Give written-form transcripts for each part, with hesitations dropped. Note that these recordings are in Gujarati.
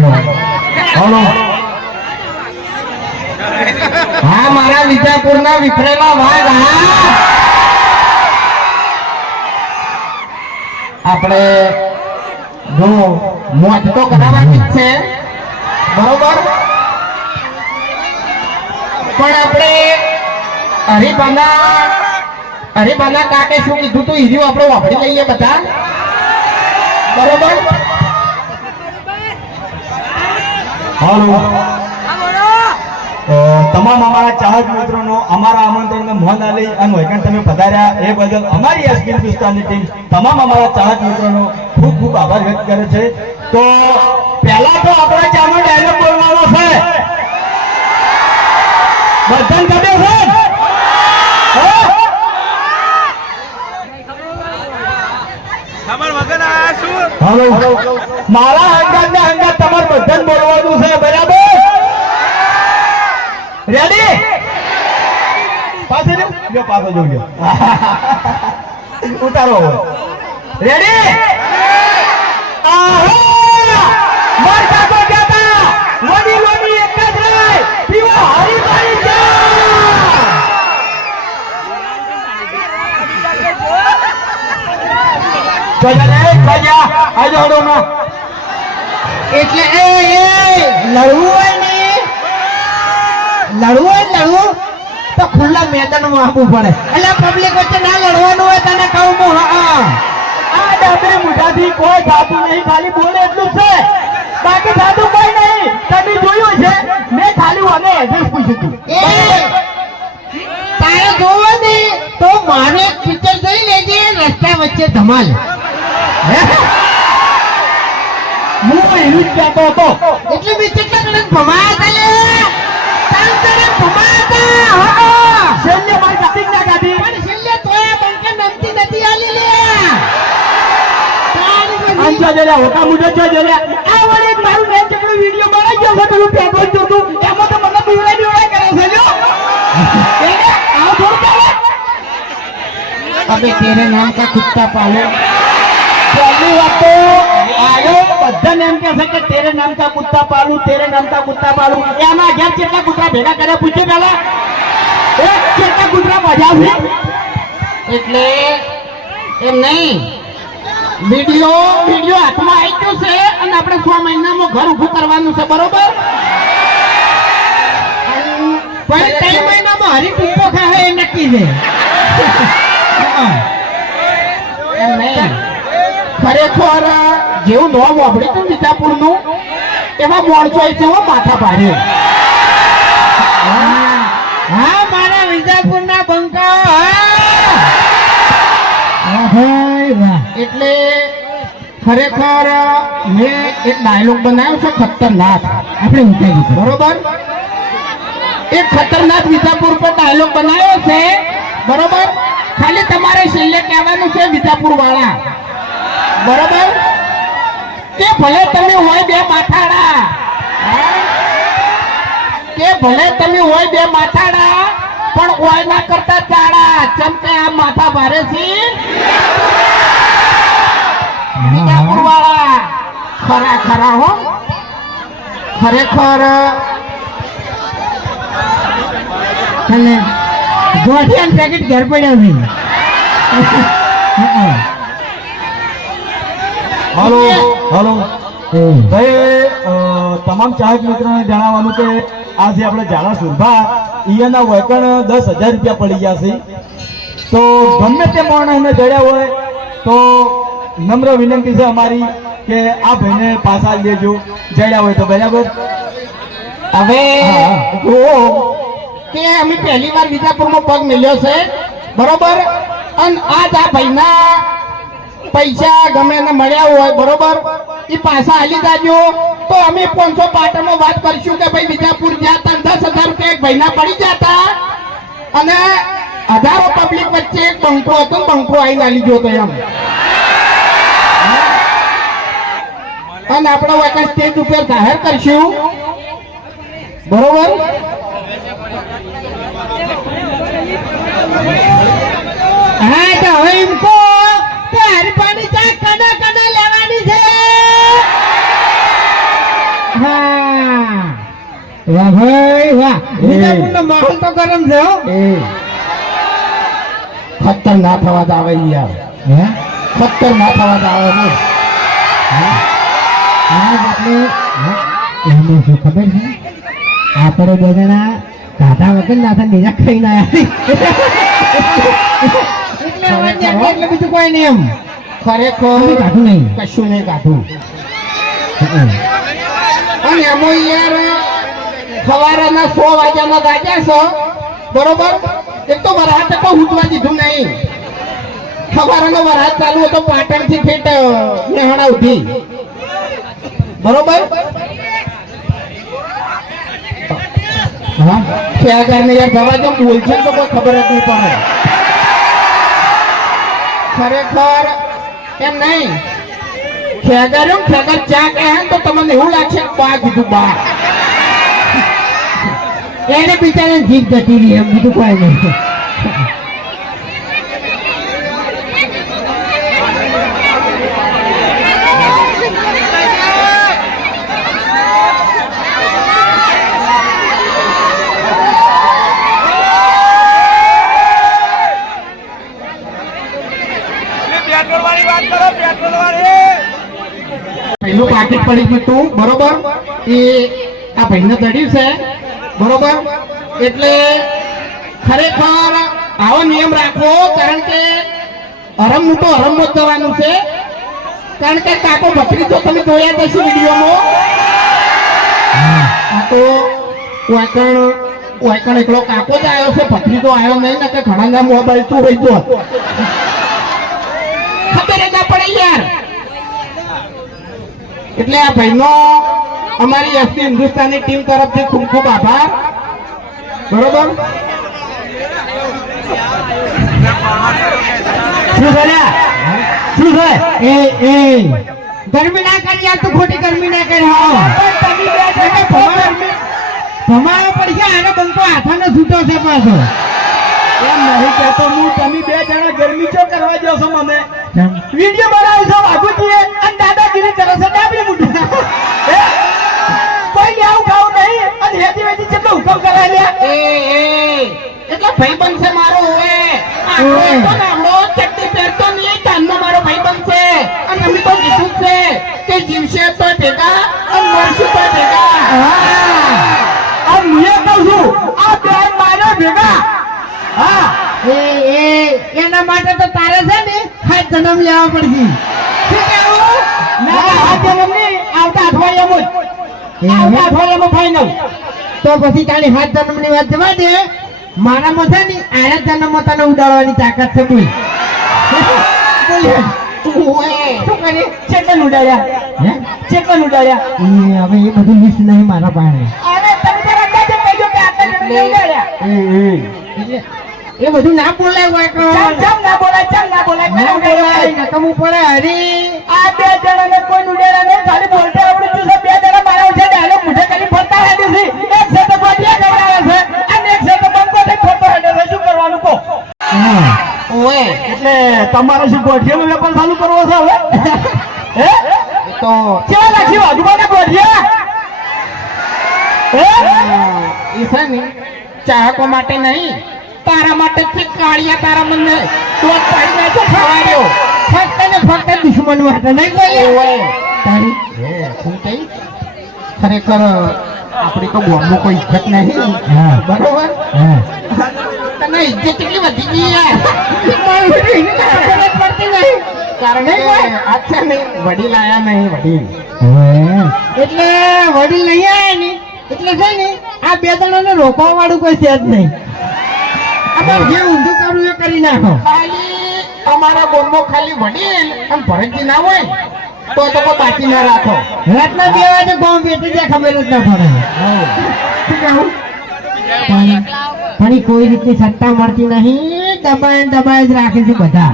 હેલો હેલો હા મારા વિજાપુરના વિફરેલા ભાગ હા આપણે જો મોજ તો કરાવવાની જ છે બરોબર પણ આપણે હરિભાના કાકે શું કીધું તું હીર્યું આપણે વાપરી લઈએ બધા બરોબર હાલો તમામ અમારા ચાહક મિત્રોનો અમારા આમંત્રણને મોન આલી અને વૈકણ તમે પધાર્યા એ બદલ અમારી એસપી હિન્દુસ્તાનની ટીમ તમામ અમારા ચાહક મિત્રોનો ખૂબ ખૂબ આભાર વ્યક્ત કરે છે તો પહેલા તો આપણા ચાનો ડાયલોગ બોલવાનો છે બધાને ગમે છે હાલો મારા અંગાત તમારે બધાને બોલવાનું છે બરાબર રેડી પાસે જો પાછો જોજો ઉતારો રેડી માર કાકો કહેતા વડી એક જ રહે પીવો હરી મારી જા આજો હડો ના એટલે એ લડવું હોય ને લડવું તો ખુલ્લા મેદાનમાં આપવું પડે એટલે પબ્લિક વચ્ચે ના લડવાનું હોય તને કહું હું આ ડાબરે મુઠાથી કોઈ જાતું નહીં ખાલી બોલે એટલું છે બાકી જાતું કોઈ નહીં તમે જોયું છે મેં ખાલી મને એડ્રેસ પૂછ્યું તારે જોવો ને તો મારે એક પિક્ચર જોઈ લેજે રસ્તા વચ્ચે ધમાલ હું એવું જ કહેતો હતો એટલે મેં કેટલા કડક ભમાયા છેલ્લે મારી ગાડી ના ગાડી પણ છેલ્લે તોય બંકે નમતી નથી આલી લે અંચા જલ્યા હોતા મુજબ છે જલ્યા આ વળી મારું નેમ ચકડો વિડિયો બનાવી ગયો છે પેલું પેટ્રોલ જોતું એમાં તો મને બીવડા કરે છે જો એને આ થોડું ચાલે અબે તેરે નામ કા કુત્તા પાલો પહેલી વાત તો આયો બધાને એમ કહે છે કે તેરે નામ કા કુત્તા પાલું તેરે નામ કા કુત્તા પાલું એમાં ઘેર કેટલા કૂતરા ભેગા કર્યા પૂછ્યું પેલા એક કેટલા કૂતરા મજા છે એટલે એમ નહીં વિડિયો હાથમાં આવી ગયો છે અને આપણે 6 મહિનામાં ઘર ઊભું કરવાનું છે બરોબર પણ 3 મહિનામાં હરી ટૂંકો ખાહે એ નક્કી છે એમ નહીં ખરેખર જેવું નોમ વાપર્યું હતું વિજાપુરનું એમાં માણસો છે માથા ભારે હા મારા વિજાપુરના બંકા એટલે ખરેખર મેં એક ડાયલોગ બનાવ્યો છે ખતરનાક આપણે ઉઠાઈ દીધો બરોબર એક ખતરનાક વિજાપુર પર ડાયલોગ બનાવ્યો છે બરોબર ખાલી તમારે છેલ્લે કહેવાનું છે વિજાપુર વાળા બરોબર કે ભલે તમે હોય બે માથાડા કે ભલે તમે હોય બે માથાડા પણ ઓય ના કરતા ચાડા ચમકે આ માથા ભારે છે વિજાપુર વાળા ખરા હો ખરેખર અને ગોઠિયાન પેકેટ ઘેર પડ્યા છે હાલો તમામ ચાહક મિત્રોને જણાવવાનું કે આજે આપણે જાણા સુરભા ઈયાના વેકણ 10,000 રૂપિયા પડી ગયા છે તો ગમે તે માણસને જડ્યા હોય તો નમ્ર વિનંતી છે અમારી કે આ ભાઈને પાછા લેજો જડ્યા હોય તો બરાબર હવે કે અમે પહેલી વાર વિજાપુરમાં પગ મેલ્યો છે બરોબર અને આજ આ ભાઈના પૈસા ગમે એને મળ્યા હોય બરોબર એ પાછા હાલી જાજો તો અમે 500 પાટણમાં વાત કરશું કે ભાઈ વિજાપુર જતા 10,000 રૂપિયા એક ભાઈના પડી જતા અને હજારો પબ્લિક વચ્ચે એક બંકો હતો બંકો આવીને આલી ગયો હતો એમ અને આપણે વખત સ્ટેજ ઉપર જાહેર કરશું બરોબર હા તો હવે એમ કહો કે હરપાની ચા કડા લેવાની છે વિજાપુરનો માહોલ તો ગરમ છે હો. એ ખતર ના થવા જ આવે યાર, હે ખતર ના થવા જ આવે ને. આ એટલે એમને શું ખબર છે, આપણે બે જણા ગાધા વગર ના થાય બીજા ખાઈને આવ્યા એટલે અવાજ નીકળે એટલે બીજું કોઈ નહીં એમ ખરેખર કાઢું નહીં. કશું નહીં કાઢું. અને એમાં યાર સવારના 100 વાગ્યાના ગાજ્યા છો બરોબર, એક તો વરસાદ તો ઉઠવા દીધું નહીં. સવારનો વરસાદ ચાલુ હતો પાટણ થી ફેટ નેહાણા ઉઠી બરોબર. હા ખેગાર ને યાર જવા દો, બોલશે તો કોઈ ખબર જ નહીં પડે. ખરેખર એમ નહીં, ખેગાર ચા કહે ને તો તમને એવું લાગશે કે બા કીધું બા. એને બિચારાને જીભ જતી રહી એમ બીજું કોઈ નહીં. પહેલું પાકીટ પડી ગયું તું બરોબર, એ આ ભાઈને દડ્યું છે બરોબર. એટલે ખરેખર આવો નિયમ રાખવો, કારણ કે હરમનું તો હરમમાં જ જવાનું છે. કારણ કે કાકો ભત્રીજો તમે જોયા જશે વિડીયોમાં. આ તો વાયકણ એકલો કાકો જ આવ્યો છે, ભત્રીજો આવ્યો નહીં ને કે ઘણા ના મોબાઈલ તું રહી ગયો ખબર જ ના પડે યાર. એટલે આ ભાઈનો અમારી એસપી હિન્દુસ્તાની ટીમ તરફથી ખૂબ ખૂબ આભાર બરોબર. શું કર્યા શું છે એ એ ગરમી ના કરી યાર, તું ખોટી ગરમી ના કરી. ભમાવો પડશે આને બંકો હાથાનો છૂટો છે પાછો. એમ નહીં કહેતો હું, તમે બે જણા ગરમી ચો કરવા દો છો મને. વિડીયો બનાવો છો બાબુજીએ અને દાદાગીરી કરો છો ડાબડી મુઠ્ઠી. કોઈ આવું ખાવું નહીં અને હેતી વેતી કેટલો હુકમ કરાય લ્યા. એ એટલે ભાઈ બનશે મારો ઓએ. તો નામડો ચડ્ડી પહેરતો નહીં, કાનનો મારો ભાઈ બનશે. અને અમે તો કીધું છે કે જીવશે તો ભેગા અને મરશું તો ભેગા. આ હું એ કહું છું, આ બે માર્યો ભેગા. હા એ એના માટે તો તારે છે ને હાથ જન્મ લેવા પડશે. શું કહેવું? ના આ જન્મ નહીં, આવતા અઠવાડિયામાં જ. આવતા અઠવાડિયામાં ફાઈનલ. તો પછી તારી હાથ જન્મની વાત જવા દે. મારામાં છે ને આયા જન્મમાં તને ઉડાડવાની તાકાત છે બોલ. બોલ ઓએ શું કરી ચેતન ઉડાડ્યા? હે ચેતન ઉડાડ્યા? એ હવે એ બધું લિસ્ટ નહીં મારા પાસે. અરે તમે તો અંદાજે કહેજો કે આટલા જણને ઉડાડ્યા. એટલે એ બધું ના બોલાય હોય ચમ ના બોલાય, ચમ ના બોલાય, ના કોને ઉડાડ્યા બોલાય ભાઈ? નકમું પડે હરી. આ બે જણાને કોઈ ઉડાડ્યા નહીં, ખાલી બોલતા આવડતું છે. બે જણા મારા છે ડાયરેક્ટ મુઠે કરી ફરતા હેડે છે. એક છે તો ગોટિયા ગવડાવે છે અને એક છે તો બંકો થઈ ફરતો હેડે છે. શું કરવાનું કહો? હા ઓએ એટલે તમારે શું ગોઠિયાનો વેપાર ચાલુ કરવો છે હવે? હે એ તો કેવા લાગી વાજુબાના ગોઠિયા? હે એ છે ને ચાહકો માટે નહીં, તારા માટે છે. કાળિયા તારા મને દોત પાડી નાખો ખવાડ્યો. ફક્ત ને ફક્ત દુશ્મન માટે નહીં બોલે. ઓએ તારી શું કહી? ખરેખર આપણી તો ગામમાં કોઈ ઇજ્જત નહીં હા. બરોબર. હા તને ઇજ્જત કેટલી વધી ગઈ યાર. ખબર જ પડતી નહીં. કારણ કે આ છે ને વડીલ આયા નહીં, વડીલ. એટલે વડીલ નહીં આયા ને એટલે છે ને આ બે જણાને રોકવા વાળું કોઈ છે જ નહીં. આપણે જે ઊંધું કરવું એ કરી નાખો. ખાલી અમારા ગામમાં ખાલી વડીલ અને ભરતજી ના હોય તો કોઈ બાકી ના રાખો. રાતના 2 વાગે કોમ બેઠી જાય ખબર જ ના પડે. શું કહું? પણ ઈ કોઈ રીતની સત્તા મળતી નહીં, દબાઈ જ રાખે છે બધા.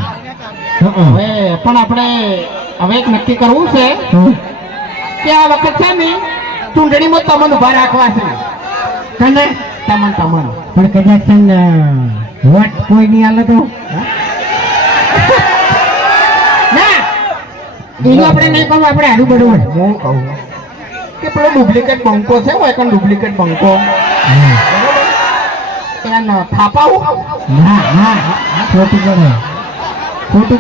હવે પણ આપણે હવે એક નક્કી કરવું છે કે આ વખત છે ને ચૂંટણીમાં તમને ઉભા રાખવા છે. કને તમને પણ કદાચ છે ને વોટ કોઈ નહીં આલે તો ના એનું આપણે નહીં કહું, આપણે હારું બરોબર. હું કહું કે પેલો ડુપ્લિકેટ બંકો છે, હોય ડુપ્લિકેટ બંકો બરોબર? પેલા થાપાવું ના ના ખોટું પડે લે ખોટું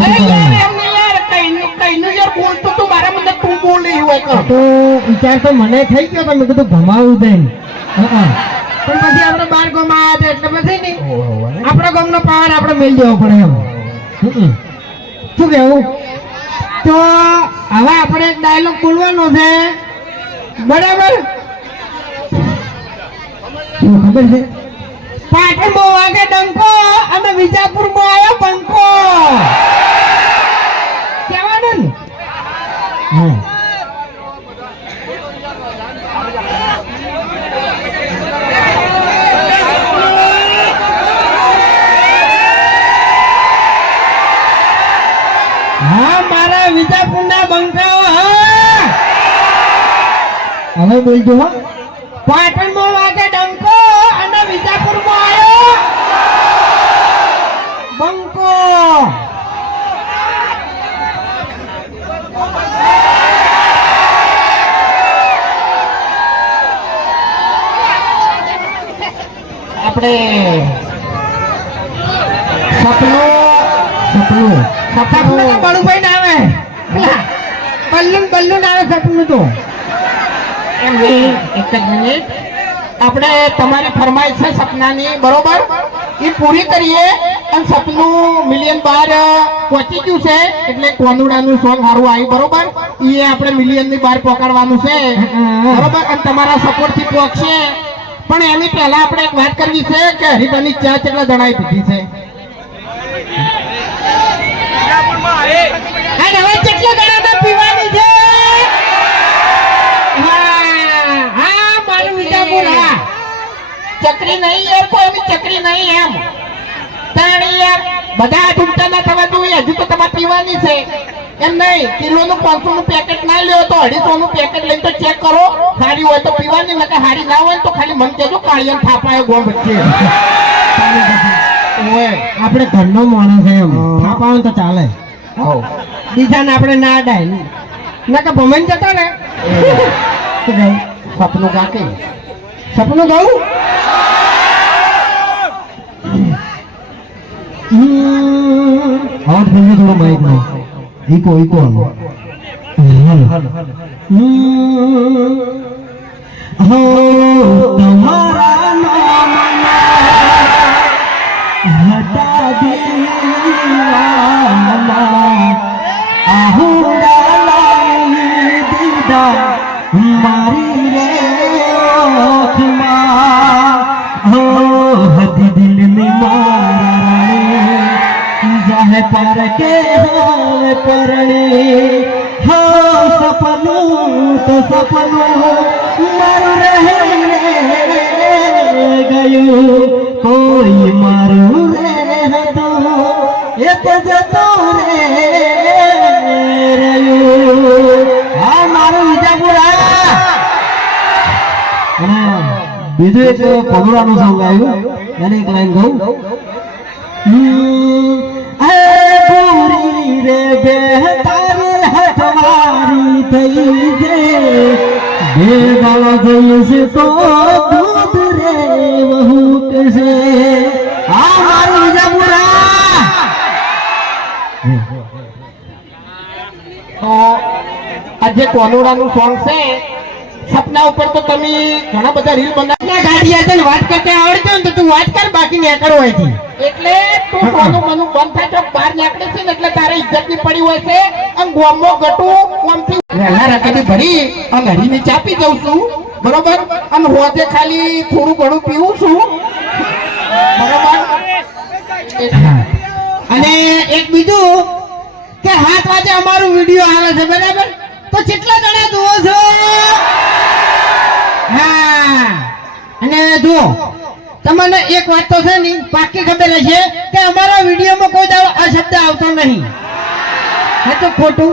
અરે પડે યાર એમને યાર કઈનું યાર બોલતો તું મારા મને તું બોલી હોય કર તો વિચાર તો મને થઈ ગયો તમે કીધું ભમાવું દે પણ પછી આપણે બાર ગામમાં આવ્યા હતા એટલે પછી નહીં આપણા ગામનો પાવર આપણે મેળ દેવો પડે એમ શું કેવું તો હવે આપણે એક ડાયલોગ બોલવાનો છે બરાબર શું ખબર છે પાટણમાં વાગે ડંકો અને વિજાપુરમાં આવ્યો બંકો કહેવાનું ને હા હા મારા વિજાપુરના બંકાઓ હા હવે બોલજો હો પાટણમાં વાગે ડંકો અને વિજાપુરમાં આવ્યો બંકો આપણે સપનું તો બળુભાઈ ના આવે બલ્લુન આવે સપનું તો એમ નહીં એક જ મિનિટ આપણે તમારી ફરમાઈશ છે સપનાની બરોબર એ પૂરી કરીએ અને સપનું મિલિયન બાર પહોંચી ગયું છે એટલે કોનુડાનું સોંગ સારું આવ્યું બરોબર એ આપણે મિલિયન ની બહાર પહોંચાડવાનું છે બરોબર અને તમારા સપોર્ટ થી પહોંચશે પણ એની પહેલા આપણે એક વાત કરવી છે કે હરિભાની ચા કેટલા જણાએ પીધી છે અને હવે કેટલા જણાને પીવાની છે ચકરી નહીં યાર કોઈ એની ચકરી નહીં એમ તાણી યાર બધા ઢૂંઢતા ના થવા જોઈએ હજુ તો તમારે પીવાની છે એમ નહીં કિલોનું 500 નું પેકેટ ના લ્યો તો 250 નું પેકેટ લઈને તો ચેક કરો સારી હોય તો પીવાની નકર હારી ના હોય તો ખાલી મન કહેજો કાળિયાને થાપાયો ગોળ વચ્ચે આપણે ઘરનો માણસ છે એમ થાપાવું તો ચાલે બીજાને આપણે ના અડાય નકર ભમન જતો ને સપનું કાકે સપનું કહું આવાજ બોલજો થોડો માઇક નો ઈકો હો તમારા નામ હટા દીવાના આહુડા લાઈ દીદા મારી રે ઓખમાં હો હદી દિલ में मारा जाहे पर के हाल परणे हो सपनों तो सपनों मर रहे गयो कोई मारू रे तो एक जतो रे रयो आ मारू विजापुरा બીજું એક પગડાનું સોંગ આવ્યું એને એક લાઈન ગાઉં પૂરી રે બેહતારી હઠવારી થઈ છે બે ગાવા જઈશ તો દૂધ રે વહુ કશે આ મારું વિજાપુરા તો આજે કોનુડાનું સોંગ છે સપના ઉપર તો તમે ઘણા બધા રીલ બનાવી ગાડી તને વાત કરતા આવડતો ને તો તું વાત કર બાકી નીકળો અહીંથી એટલે તું સોનું મનું બંધ થાય તો બહાર નીકળે છે ને એટલે તારે ઇજ્જત ની પડી હોય છે અને ગોમો ગટું ઓમથી વહેલા રકડી ભરી અને હરીને ચાપી દઉં છું બરોબર અને હોજે ખાલી થોડું ઘણું પીવું છું બરોબર અને એક બીજું કે 7 વાગે અમારું વિડિયો આવે છે બરાબર તો કેટલા જણા જુઓ છો હા અને જુઓ તમને એક વાત તો છે ને પાકી ખબર હશે કે અમારા વિડીયોમાં કોઈ દાડો આ શબ્દ આવતો નહીં હે તો ખોટું